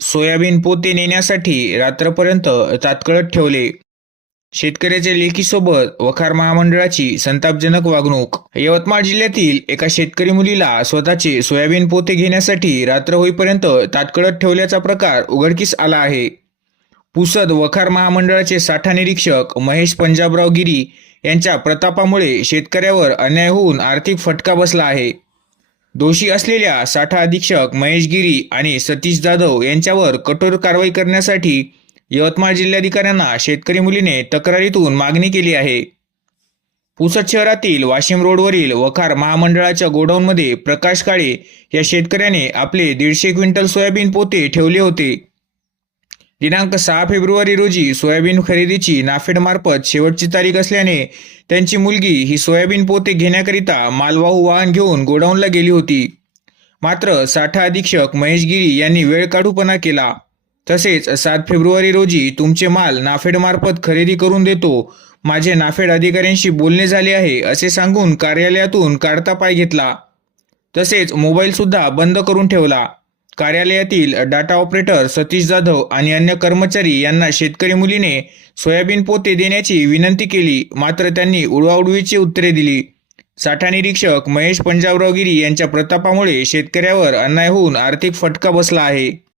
Soybean पोते नेण्यासाठी रात्रपर्यंत तात्कळत ठेवले. शेतकऱ्याच्या लेखीसोबत वखार महामंडळाची संतापजनक वागणूक. यवतमाळ जिल्ह्यातील एका शेतकरी मुलीला स्वतःचे सोयाबीन पोते घेण्यासाठी रात्र होईपर्यंत तात्कळत ठेवल्याचा प्रकार उघडकीस आला आहे. पुसद वखार महामंडळाचे साठा निरीक्षक महेश पंजाबराव गिरी यांच्या प्रतापामुळे शेतकऱ्यावर अन्याय होऊन आर्थिक फटका बसला आहे. दोषी असलेल्या साठा अधीक्षक महेश गिरी आणि सतीश जाधव यांच्यावर कठोर कारवाई करण्यासाठी यवतमाळ जिल्हाधिकाऱ्यांना शेतकरी मुलीने तक्रारीतून मागणी केली आहे. पुसद शहरातील वाशिम रोडवरील वखार महामंडळाच्या गोडाऊनमध्ये प्रकाश काळे या शेतकऱ्याने आपले दीडशे क्विंटल सोयाबीन पोते ठेवले होते. दिनांक सहा फेब्रुवारी रोजी सोयाबीन खरेदीची नाफेडमार्फत शेवटची तारीख असल्याने त्यांची मुलगी ही सोयाबीन पोते घेण्याकरिता मालवाहू वाहन घेऊन गोडाऊनला गेली होती. मात्र साठा अधीक्षक महेश गिरी यांनी वेळ काढूपणा केला. तसेच सात फेब्रुवारी रोजी तुमचे माल नाफेडमार्फत खरेदी करून देतो माझे नाफेड अधिकाऱ्यांशी बोलणे झाले आहे असे सांगून कार्यालयातून काढता पाय घेतला. तसेच मोबाईलसुद्धा बंद करून ठेवला. कार्यालयातील डाटा ऑपरेटर सतीश जाधव आणि अन्य कर्मचारी यांना शेतकरी मुलीने सोयाबीन पोते देण्याची विनंती केली. मात्र त्यांनी उडवाउडवीची उत्तरे दिली. साठा निरीक्षक महेश पंजाबराव गिरी यांच्या प्रतापामुळे शेतकऱ्यावर अन्याय होऊन आर्थिक फटका बसला आहे.